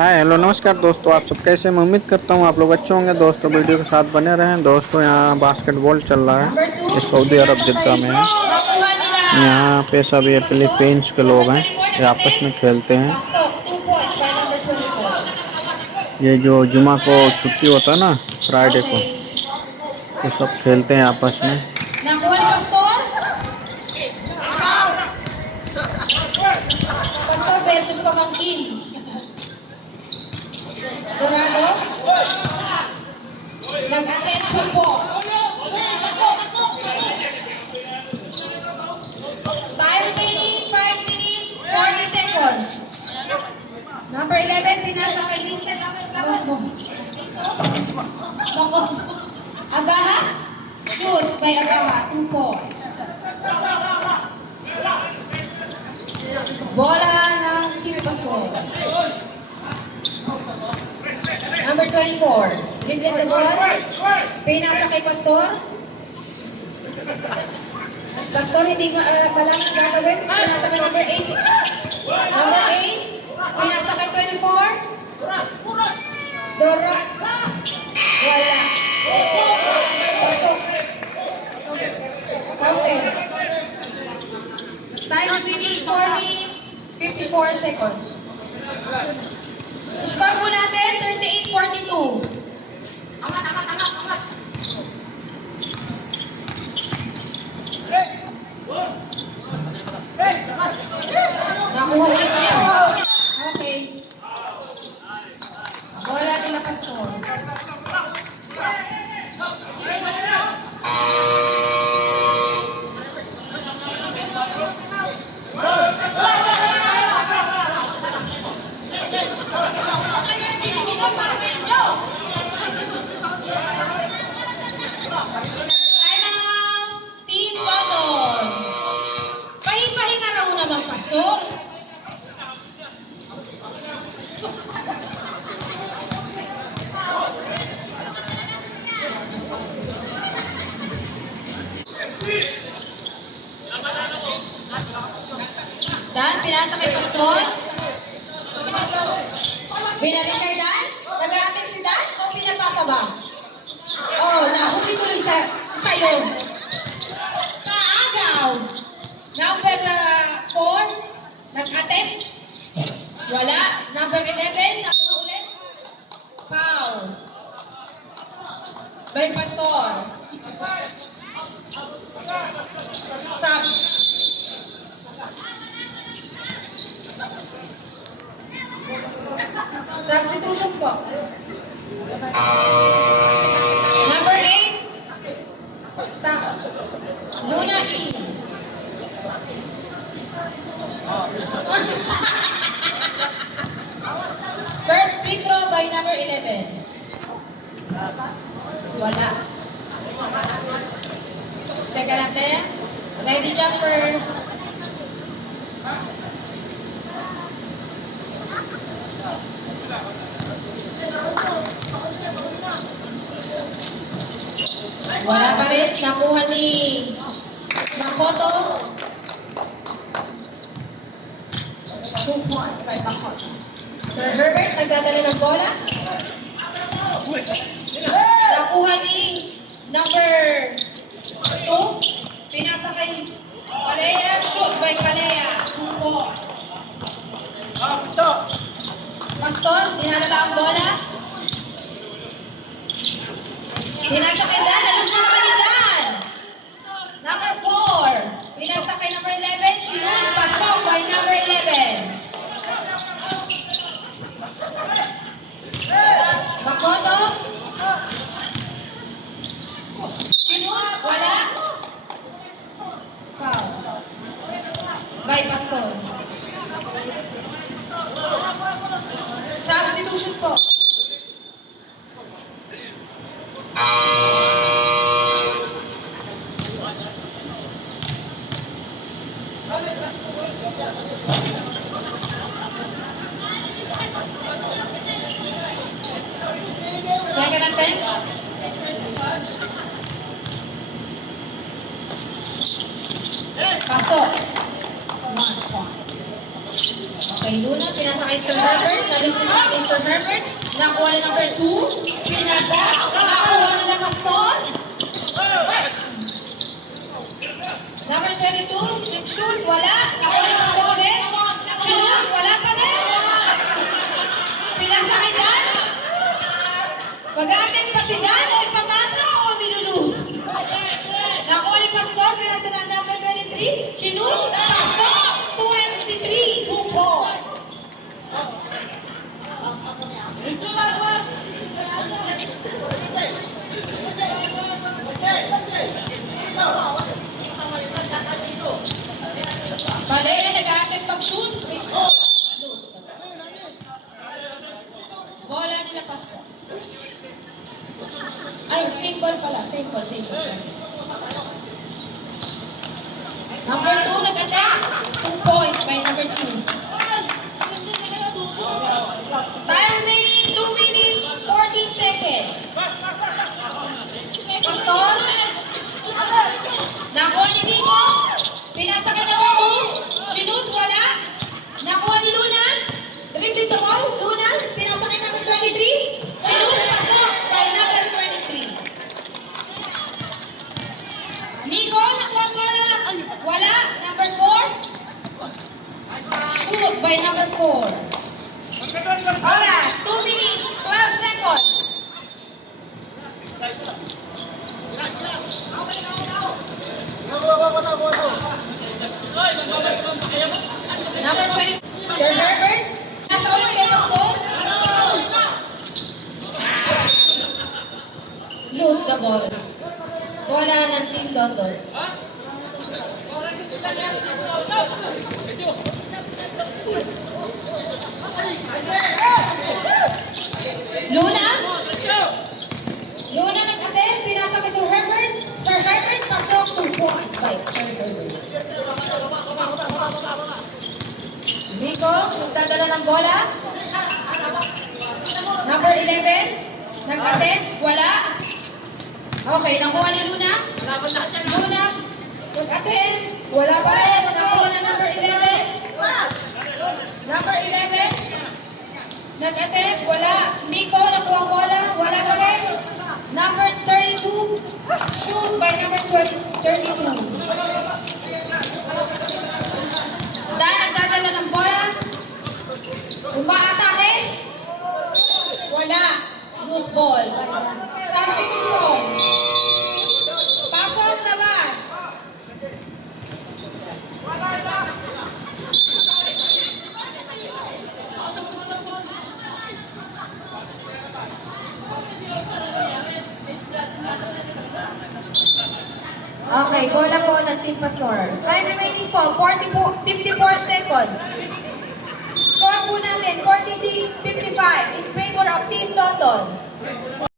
Hi hello नमस्कार दोस्तों, आप सब कैसे हैं? मैं उम्मीद करता हूँ आप लोग अच्छे होंगे। दोस्तों वीडियो के साथ बने रहें। दोस्तों यहाँ बास्केटबॉल चल रहा है, Number 2, ये सऊदी अरब जिद्दा में है। nakuha nila. यहाँ पे सब ये Team Pastor, फिलीपींस के number लोग हैं, 24 ये आपस में nag-attempt. खेलते हैं। Pasok, 2 points by number 24. ये जो जुमा को छुट्टी होता है ना, फ्राइडे को, Okay. तो सब खेलते हैं आपस में। Nakuha ni Pastor. Pastor versus Pamangkin. Dorado. Nag-attempt 2 points. Time remaining 5 minutes 40 seconds. Number 11, pinasa kay Vincent. Agaha. Shoot by Agaha. 2 points. Bola ng Team Pastor. Number 24. Dribble the ball. Pinasa kay Pastor. Pastor, hindi malang gagawin. Pinasa kay number 8. Number 8. Pinasa kay 24. Dora. Wala. Pasok. Counted. Time remaining 4 minutes, 54 seconds. Score po natin, 38-42. Nakuha ulit niya. Okay. Bola nila Pastor. Timeout! Team Bottle! Pahinga-hinga raw naman, Pastor. Dan, pinasa kay Pastor. Binalik kay Dan? Nag-a-attempt si Dan o pinapasa ba? Oh, nahuli tuloy sa'yo. Kaagaw. Number 4, nag-attempt. Wala. Number 11, nakuha ulit. Foul. By Pastor. Sub. Substitution po. Number 8. Luna E. First free throw by number 11. Wala. Second natin. Ready jumper. Wala pa rin. Nakuha ni Makoto. 2 points by Makoto. Sir Herbert, nagdadala ng bola. Nakuha ni number 2. Pinasa kay Kalea. Shoot by Kalea. 2 points. Pastor, dinadala ang bola. Pinasa kay Dan. Nalos na naman ni Dan. Number 4. Pinasa kay number 11. Shoot. Pasok by number 11. Makoto. Shoot. Wala. Foul. By Pastor. Substitution po. Second attempt. Pasok. Okay, Luna, pinasa kay Sir Herbert. Nalis ni Mr. Herbert. Nakuha ni number 2. Pinasa. Nakuha nila Pastor. Number 22. Shoot. Wala. Nakuha ni Pastor ulit. Shoot. Wala pa din. Pinasa kay Dan. Mag-aatin pa si Dan o ipapasa o nilulus? Nakuha ni Pastor. Pinasa ng number 23. Shoot. Pasok. 23. 2 points. Bale, nag-aapit pag-shoot. Lose. Bola nila Pastor. Ay, same ball pala. Same ball. Number 2, nag-attack. 2 points by number 2. Time remaining 2 minutes, 40 seconds. Pastor. Nakuha ni Nico. Pinasa ka na mo. Sinut, wala. Nakuha ni Luna. Repeat the ball. Luna, pinasa ka number 23. Sinut, pasok by number 23. Nico, nakuha mo na. Wala. Number 4. Shoot by number 4. Oras, 2 minutes, 12 seconds. Number 20, Sir Herbert. Nasa ulit kayo po. Lose the ball. Bola ng Team London. Luna? Luna nag-attend, pinasa kay Sir Herbert. Sir Herbert, pasok 2 points by Sir Herbert. Nico, magdadala ng bola. Number 11, nag-attend, wala. Okay, nakuha ni Luna. Luna, nag-attend, wala pa rin. Nakuha na number 11. Number 11, nag-attend, wala. Nico, nakuha ang bola, wala pa rin. Number 32, shoot by number 32. Dahil nagdadala ng bola, umaatake, wala. Loose ball. Substitution. Pasok, labas. Okay, bola po ng Team Pastor. Time remaining po, 54 seconds. Score po natin, 46-55 in favor of Team London.